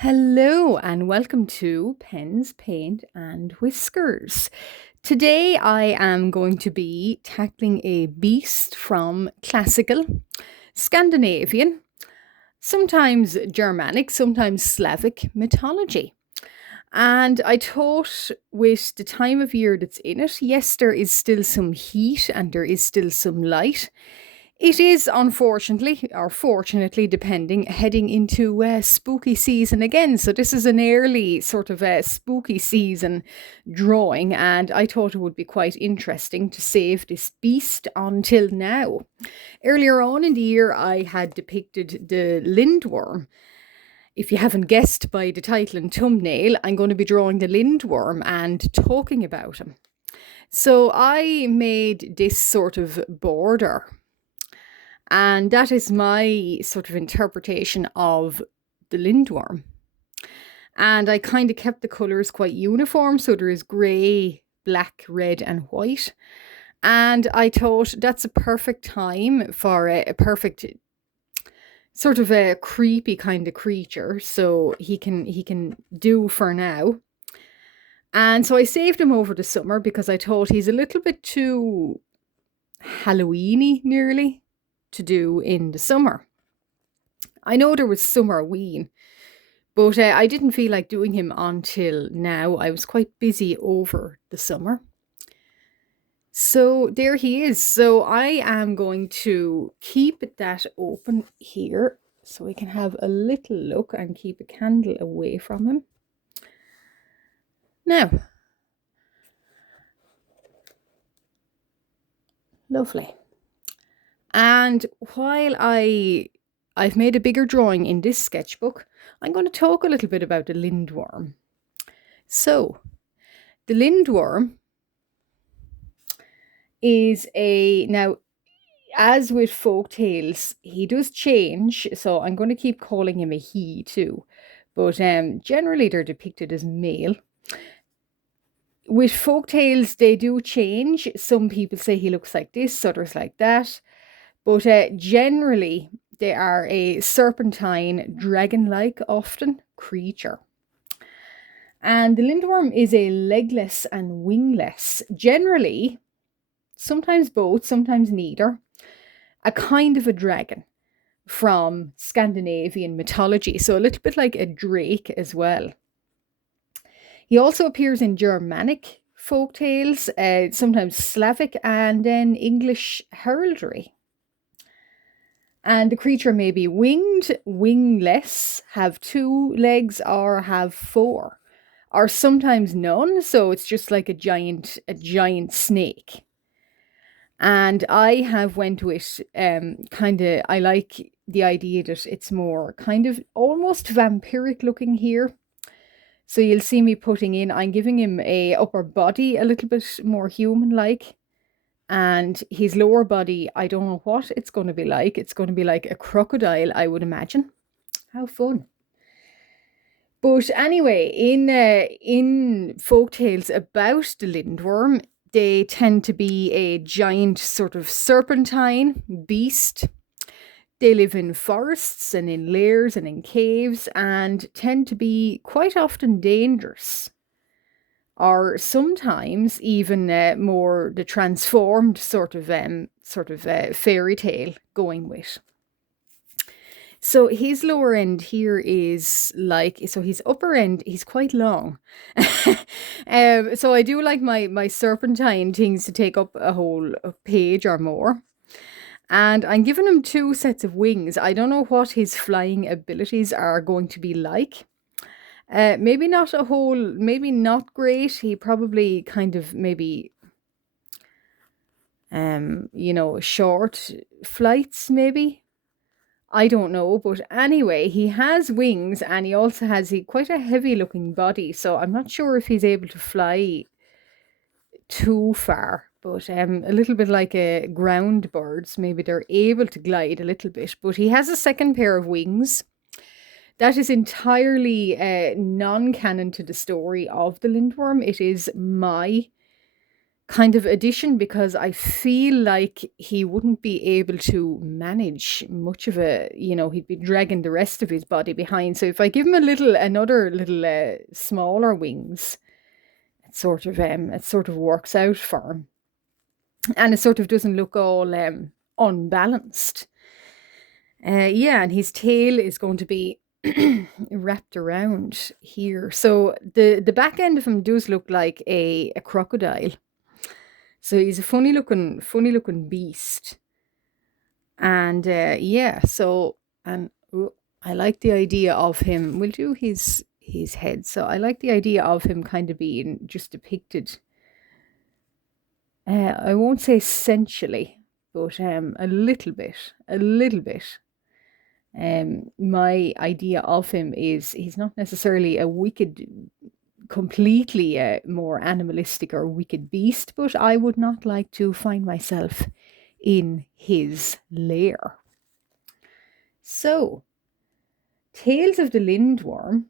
Hello and welcome to Pens, Paint and Whiskers. Today I am going to be tackling a beast from classical, Scandinavian, sometimes Germanic, sometimes Slavic mythology. And I thought with the time of year that's in it, yes, there is still some heat and there is still some light. It is unfortunately, or fortunately, depending, heading into spooky season again. So, this is an early sort of spooky season drawing, and I thought it would be quite interesting to save this beast until now. Earlier on in the year, I had depicted the Lindwyrm. If you haven't guessed by the title and thumbnail, I'm going to be drawing the Lindwyrm and talking about him. So, I made this sort of border. And that is my sort of interpretation of the Lindwyrm. And I kind of kept the colours quite uniform. So there is grey, black, red, and white. And I thought that's a perfect time for a perfect sort of a creepy kind of creature. So he can do for now. And so I saved him over the summer because I thought he's a little bit too Halloweeny nearly to do in the summer. I know there was summer ween, but I didn't feel like doing him until now. I was quite busy over the summer. So there he is. So I am going to keep that open here so we can have a little look and keep a candle away from him. Now, lovely. And while I've made a bigger drawing in this sketchbook, I'm going to talk a little bit about the Lindwyrm. So, the Lindwyrm is now, as with folk tales, he does change. So I'm going to keep calling him a he too. But generally they're depicted as male. With folk tales, they do change. Some people say he looks like this, others like that. But generally, they are a serpentine, dragon-like often creature. And the Lindwyrm is a legless and wingless, generally, sometimes both, sometimes neither, a kind of a dragon from Scandinavian mythology. So a little bit like a drake as well. He also appears in Germanic folk tales, sometimes Slavic, and then English heraldry. And the creature may be winged, wingless, have 2 legs, or have 4, or sometimes none. So it's just like a giant snake. And I have went with I like the idea that it's more kind of almost vampiric looking here. So you'll see me I'm giving him a upper body a little bit more human-like. And his lower body, I don't know what it's going to be like. It's going to be like a crocodile, I would imagine. How fun. But anyway, in folktales about the Lindwyrm, they tend to be a giant sort of serpentine beast. They live in forests and in lairs and in caves and tend to be quite often dangerous. Or sometimes even more the transformed sort of fairy tale going with. So his lower end here is his upper end, he's quite long. So I do like my serpentine things to take up a whole page or more. And I'm giving him 2 sets of wings. I don't know what his flying abilities are going to be like. Maybe not great. He probably kind of maybe, short flights maybe. I don't know, but anyway, he has wings and he also has quite a heavy looking body. So I'm not sure if he's able to fly too far, but a little bit like ground birds. Maybe they're able to glide a little bit, but he has a second pair of wings. That is entirely non-canon to the story of the Lindwyrm. It is my kind of addition, because I feel like he wouldn't be able to manage much of he'd be dragging the rest of his body behind. So if I give him another little smaller wings, it sort of works out for him, and it sort of doesn't look all unbalanced. Yeah, and his tail is going to be wrapped around here. So the back end of him does look like a crocodile. So he's a funny looking beast. And yeah, so and I like the idea of him. We'll do his head. So I like the idea of him kind of being just depicted. I won't say essentially, but a little bit, a little bit. My idea of him is he's not necessarily a wicked, completely more animalistic or wicked beast, but I would not like to find myself in his lair. So, Tales of the Lindwyrm,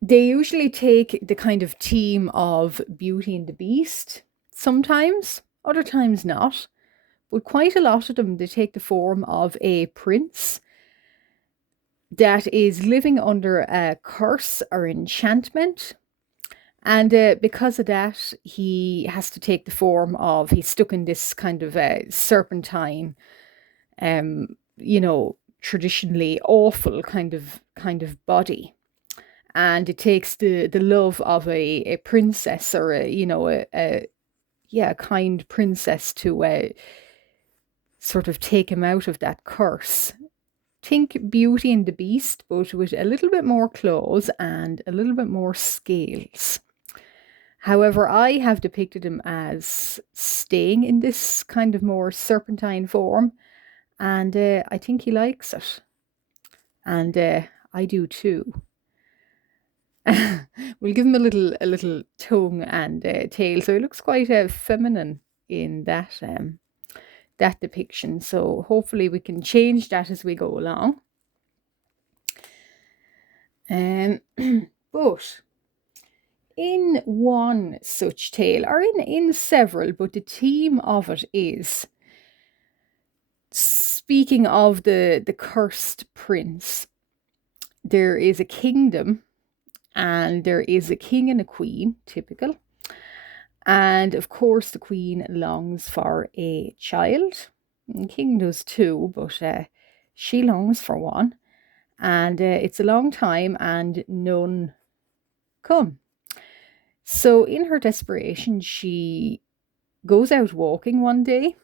they usually take the kind of theme of Beauty and the Beast, sometimes, other times not. But quite a lot of them, they take the form of a prince that is living under a curse or enchantment. And because of that, he has to take the form of, he's stuck in this kind of serpentine, traditionally awful kind of body. And it takes the love of a princess, or a kind princess to sort of take him out of that curse. Think Beauty and the Beast, but with a little bit more claws and a little bit more scales. However, I have depicted him as staying in this kind of more serpentine form, and I think he likes it. And I do too. We'll give him a little tongue and tail, so he looks quite feminine in that depiction. So hopefully we can change that as we go along. But in one such tale, or in several, but the theme of it is, speaking of the cursed prince, there is a kingdom, and there is a king and a queen, typical. And of course, the queen longs for a child. The king does too, but she longs for one. And it's a long time, and none come. So, in her desperation, she goes out walking one day,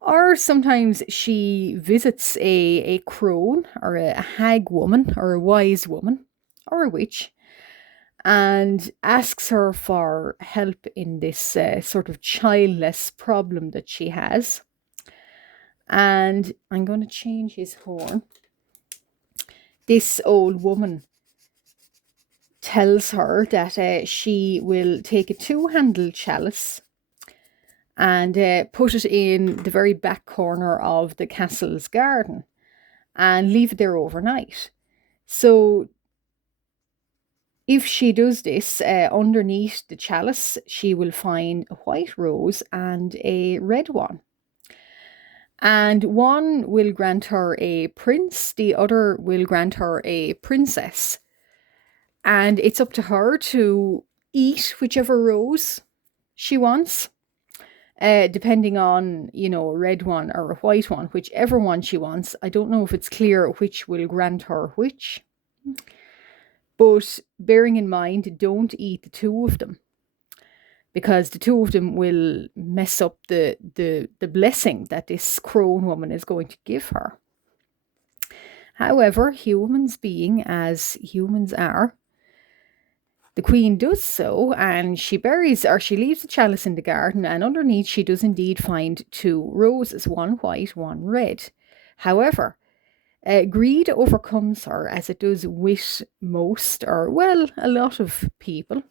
or sometimes she visits a crone, or a hag woman, or a wise woman, or a witch, and asks her for help in this sort of childless problem that she has. And I'm going to change his horn. This old woman tells her that she will take a two-handled chalice and put it in the very back corner of the castle's garden and leave it there overnight. So if she does this, underneath the chalice, she will find a white rose and a red one. And one will grant her a prince, the other will grant her a princess. And it's up to her to eat whichever rose she wants, depending on, a red one or a white one, whichever one she wants. I don't know if it's clear which will grant her which. But bearing in mind, don't eat the two of them, because the two of them will mess up the blessing that this crone woman is going to give her. However, humans being as humans are, the queen does so, and she leaves the chalice in the garden, and underneath she does indeed find two roses, one white, one red. However, greed overcomes her, as it does with most, or well, a lot of people,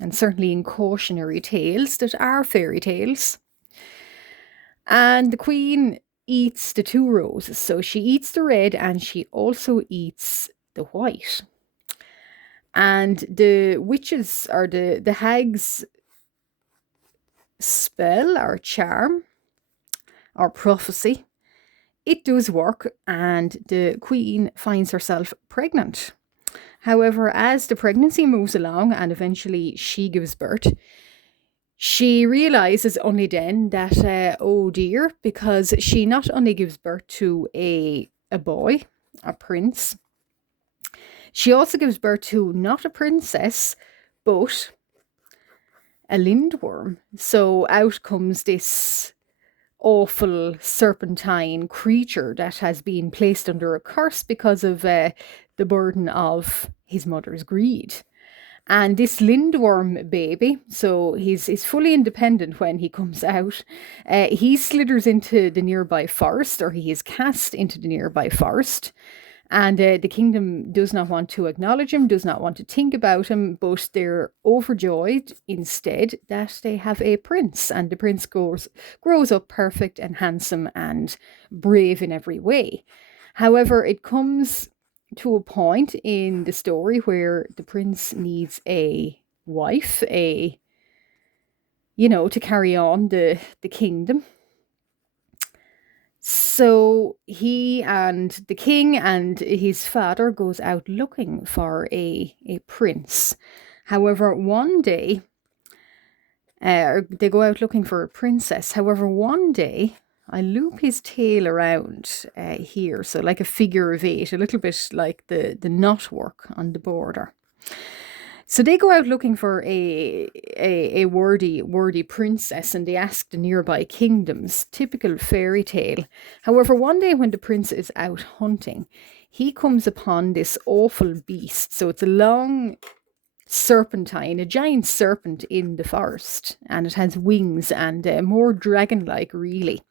and certainly in cautionary tales that are fairy tales. And the queen eats the two roses. So she eats the red and she also eats the white. And the witches or the hags spell or charm or prophecy, it does work, and the queen finds herself pregnant. However, as the pregnancy moves along and eventually she gives birth, she realizes only then that, oh dear, because she not only gives birth to a boy, a prince, she also gives birth to not a princess, but a Lindwyrm. So out comes this awful serpentine creature that has been placed under a curse because of the burden of his mother's greed. And this Lindwyrm baby, so he's fully independent when he comes out. He slithers into the nearby forest, or he is cast into the nearby forest. And the kingdom does not want to acknowledge him, does not want to think about him, but they're overjoyed instead that they have a prince. And the prince grows up perfect and handsome and brave in every way. However, it comes to a point in the story where the prince needs a wife, to carry on the kingdom. So he and the king and his father goes out looking for a prince. However, one day, they go out looking for a princess. However, one day, I loop his tail around here, so like a figure of 8, a little bit like the knotwork on the border. So they go out looking for a worthy princess, and they ask the nearby kingdoms. Typical fairy tale. However, one day when the prince is out hunting, he comes upon this awful beast. So it's a long serpentine, a giant serpent in the forest, and it has wings and more dragon-like, really.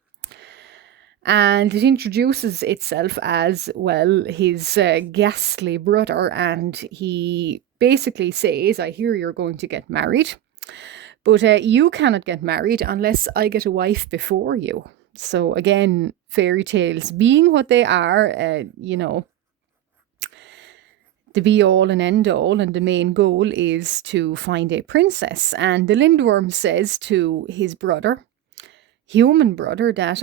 And it introduces itself as, well, his ghastly brother, and he basically says, I hear you're going to get married, but you cannot get married unless I get a wife before you. So again, fairy tales being what they are, the be-all and end-all, and the main goal is to find a princess. And the Lindwyrm says to his brother, human brother, that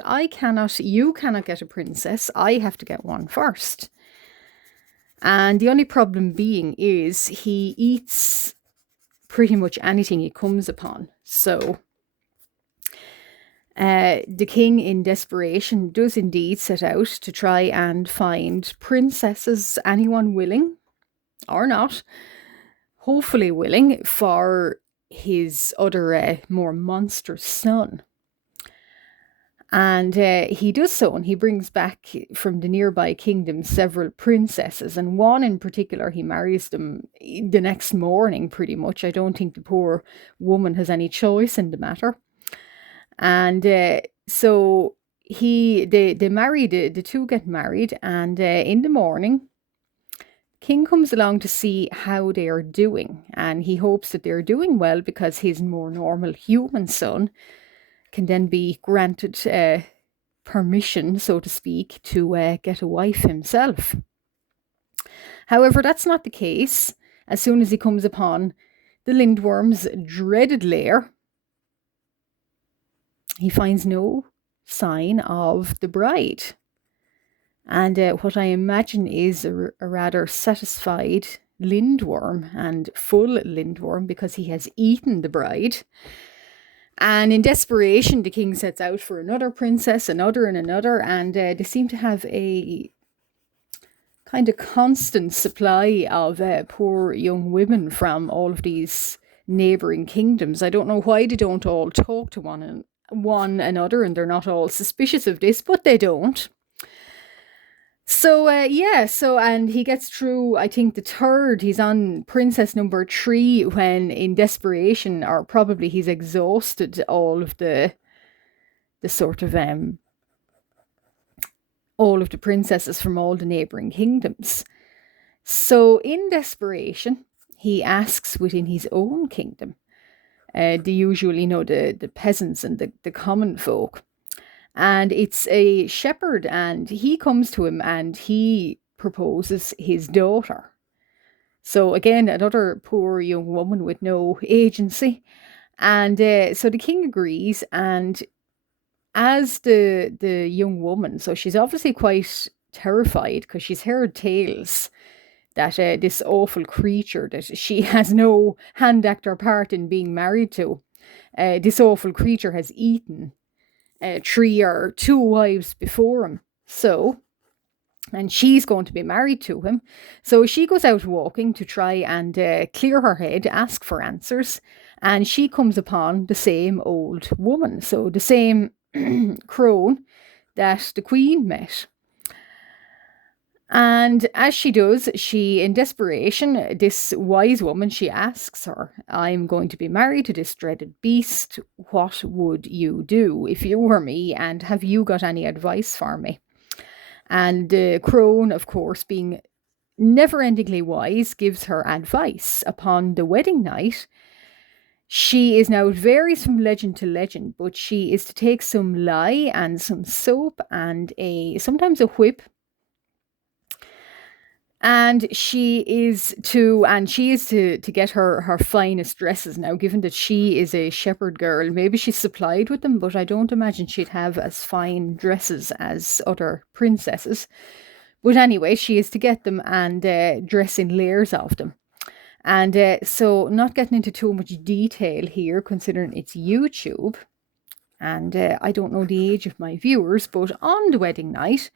you cannot get a princess, I have to get one first. And the only problem being is he eats pretty much anything he comes upon. So the king, in desperation, does indeed set out to try and find princesses, anyone willing or not, hopefully willing, for his other more monstrous son. And he does so, and he brings back from the nearby kingdom several princesses, and one in particular, he marries them the next morning, pretty much. I don't think the poor woman has any choice in the matter. And so they marry, the two get married, and in the morning, King comes along to see how they are doing, and he hopes that they're doing well because his more normal human son can then be granted permission, so to speak, to get a wife himself. However, that's not the case. As soon as he comes upon the Lindwyrm's dreaded lair, he finds no sign of the bride. And what I imagine is a rather satisfied Lindwyrm, and full Lindwyrm, because he has eaten the bride. And in desperation, the king sets out for another princess, another and another, and they seem to have a kind of constant supply of poor young women from all of these neighbouring kingdoms. I don't know why they don't all talk to one another, and they're not all suspicious of this, but they don't. So, and he gets through, I think, the third. He's on princess number 3 when, in desperation, or probably he's exhausted all of the sort of, all of the princesses from all the neighbouring kingdoms. So, in desperation, he asks within his own kingdom, the usual, the peasants and the common folk. And it's a shepherd, and he comes to him and he proposes his daughter So again, another poor young woman with no agency. And so the king agrees, and as the young woman, so she's obviously quite terrified because she's heard tales that this awful creature that she has no hand, act, or part in being married to, this awful creature has eaten three or two wives before him. So, and she's going to be married to him. So she goes out walking to try and clear her head, ask for answers, and she comes upon the same old woman, so the same crone that the queen met. And as she does, she, in desperation, this wise woman, she asks her, I'm going to be married to this dreaded beast. What would you do if you were me? And have you got any advice for me? And the crone, of course, being never endingly wise, gives her advice. Upon the wedding night, she is now, it varies from legend to legend, but she is to take some lye and some soap and sometimes a whip, and she is to get her finest dresses. Now, given that she is a shepherd girl, maybe she's supplied with them, but I don't imagine she'd have as fine dresses as other princesses. But anyway, she is to get them and dress in layers of them. And so, not getting into too much detail here, considering it's YouTube, and I don't know the age of my viewers, but on the wedding night,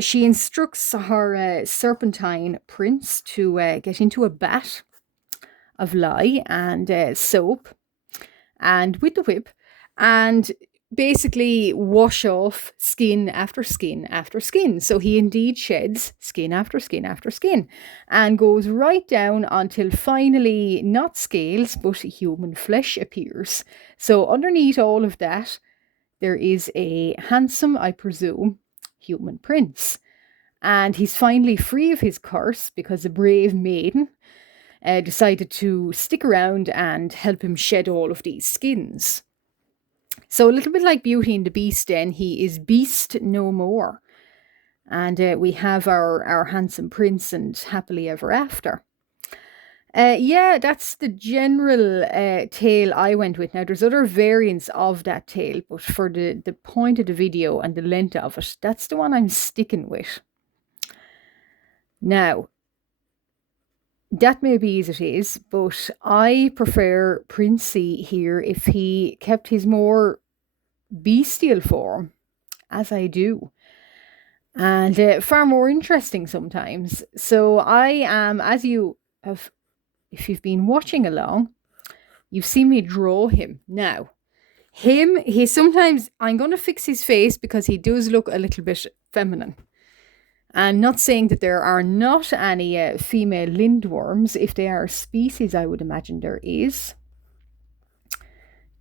she instructs her serpentine prince to get into a vat of lye and soap, and with the whip, and basically wash off skin after skin after skin. So he indeed sheds skin after skin after skin and goes right down until finally not scales but human flesh appears. So underneath all of that, there is a handsome, I presume, human prince. And he's finally free of his curse because a brave maiden decided to stick around and help him shed all of these skins. So a little bit like Beauty and the Beast, then, he is beast no more. And we have our handsome prince and happily ever after. Yeah, that's the general tale I went with. Now, there's other variants of that tale, but for the point of the video and the length of it, that's the one I'm sticking with. Now, that may be as it is, but I prefer Princey here if he kept his more bestial form, as I do, and far more interesting sometimes. So I am, as you have, if you've been watching along, you've seen me draw him. Now, he sometimes, I'm going to fix his face because he does look a little bit feminine. And not saying that there are not any female lindworms. If they are a species, I would imagine there is.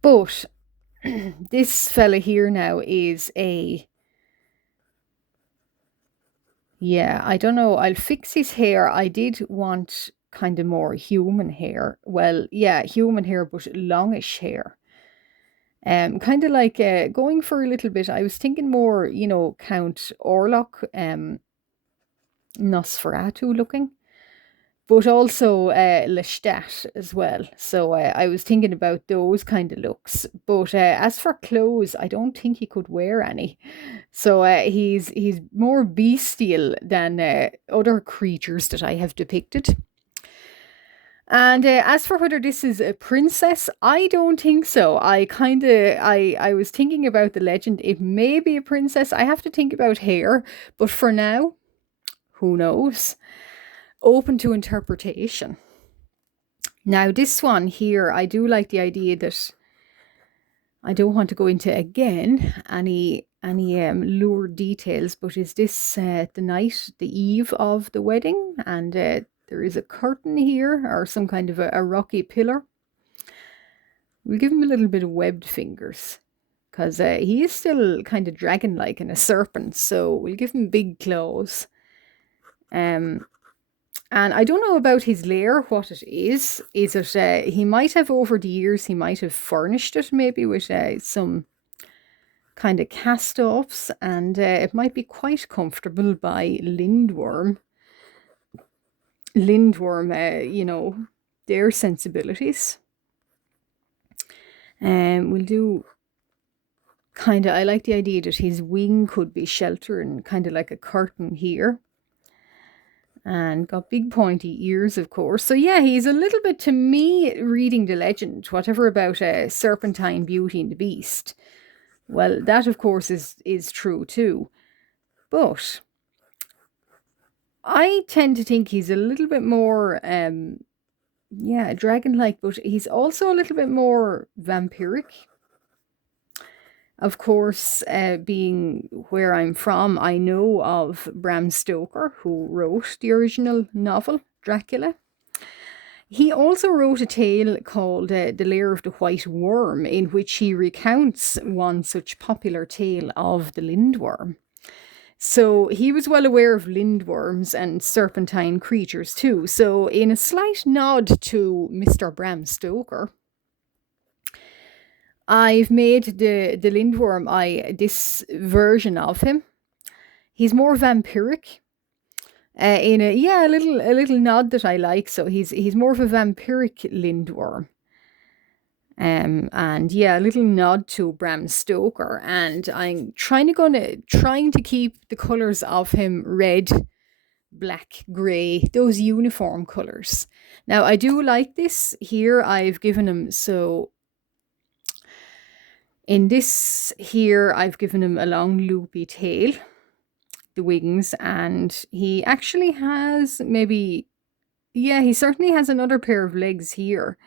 But this fella here now is yeah, I don't know. I'll fix his hair. I did want kind of more human hair. Well, yeah, human hair, but longish hair. Kind of like going for a little bit. I was thinking more, Count Orlok, Nosferatu looking, but also Lestat as well. So I was thinking about those kind of looks. But as for clothes, I don't think he could wear any. So he's more bestial than other creatures that I have depicted. And as for whether this is a princess, I don't think so. I was thinking about the legend. It may be a princess. I have to think about hair, but for now, who knows? Open to interpretation. Now, this one here, I do like the idea that I don't want to go into again any lurid details, but is this the night, the eve of the wedding, and there is a curtain here or some kind of a rocky pillar. We'll give him a little bit of webbed fingers because he is still kind of dragon-like and a serpent, so we'll give him big claws. And I don't know about his lair, what it is. Is it, he might have over the years, he might have furnished it maybe with some kind of cast-offs, and it might be quite comfortable by Lindwyrm. Lindwyrm, their sensibilities. And we'll do kind of, I like the idea that his wing could be sheltering kind of like a curtain here. And got big pointy ears, of course. So yeah, he's a little bit, to me, reading the legend, whatever about Serpentine, Beauty and the Beast. Well, that, of course, is true too. But I tend to think he's a little bit more, dragon-like, but he's also a little bit more vampiric. Of course, being where I'm from, I know of Bram Stoker, who wrote the original novel, Dracula. He also wrote a tale called The Lair of the White Worm, in which he recounts one such popular tale of the Lindwyrm. So he was well aware of lindworms and serpentine creatures too. So in a slight nod to Mr. Bram Stoker, I've made the Lindwyrm this version of him. He's more vampiric. In a little nod that I like. So he's more of a vampiric Lindwyrm. And yeah, a little nod to Bram Stoker. And I'm trying to keep the colours of him red, black, grey, those uniform colours. Now I do like this. Here I've given him, so in this here I've given him a long loopy tail, the wings, and he actually has he certainly has another pair of legs here.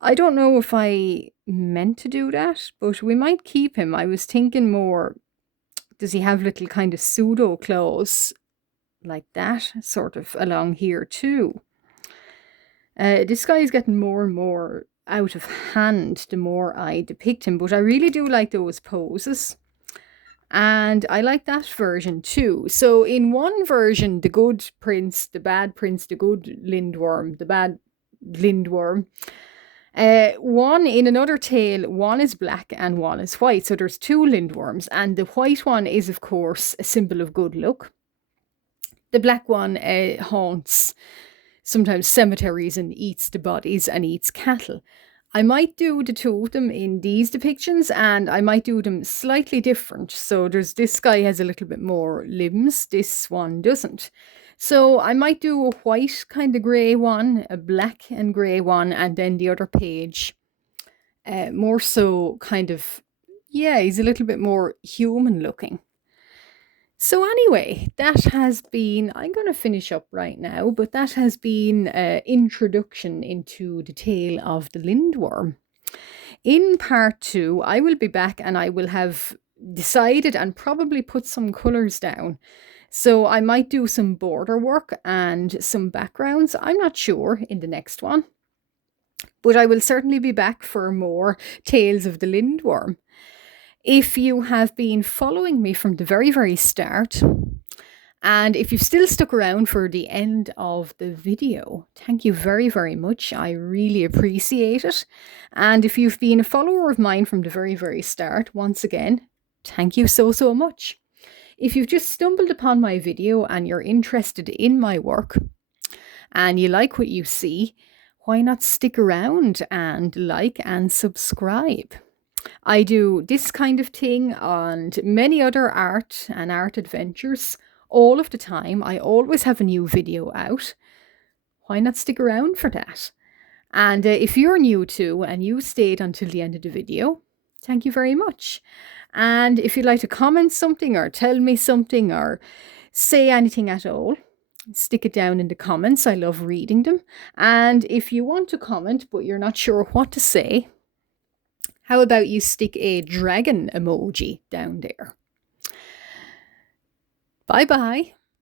I don't know if I meant to do that, but we might keep him. I was thinking more, does he have little kind of pseudo claws like that, sort of along here too? This guy is getting more and more out of hand the more I depict him, but I really do like those poses. And I like that version too. So in one version, the good prince, the bad prince, the good Lindwyrm, the bad Lindwyrm. One in another tale, one is black and one is white. So there's two Lindwyrms, and the white one is, of course, a symbol of good luck. The black one haunts sometimes cemeteries and eats the bodies and eats cattle. I might do the two of them in these depictions, and I might do them slightly different. So this guy has a little bit more limbs, this one doesn't. So I might do a white kind of grey one, a black and grey one, and then the other page more so kind of, he's a little bit more human looking. So anyway, that has been, I'm going to finish up right now, but that has been an introduction into the tale of the Lindwyrm. In part 2, I will be back and I will have decided and probably put some colours down. So I might do some border work and some backgrounds. I'm not sure in the next one. But I will certainly be back for more tales of the Lindwyrm. If you have been following me from the very, very start, and if you've still stuck around for the end of the video, thank you very, very much. I really appreciate it. And if you've been a follower of mine from the very, very start, once again, thank you so, so much. If you've just stumbled upon my video and you're interested in my work and you like what you see, why not stick around and like and subscribe? I do this kind of thing and many other art and art adventures all of the time. I always have a new video out. Why not stick around for that? And if you're new too and you stayed until the end of the video, thank you very much. And if you'd like to comment something or tell me something or say anything at all, stick it down in the comments. I love reading them. And if you want to comment but you're not sure what to say, how about you stick a dragon emoji down there? Bye-bye.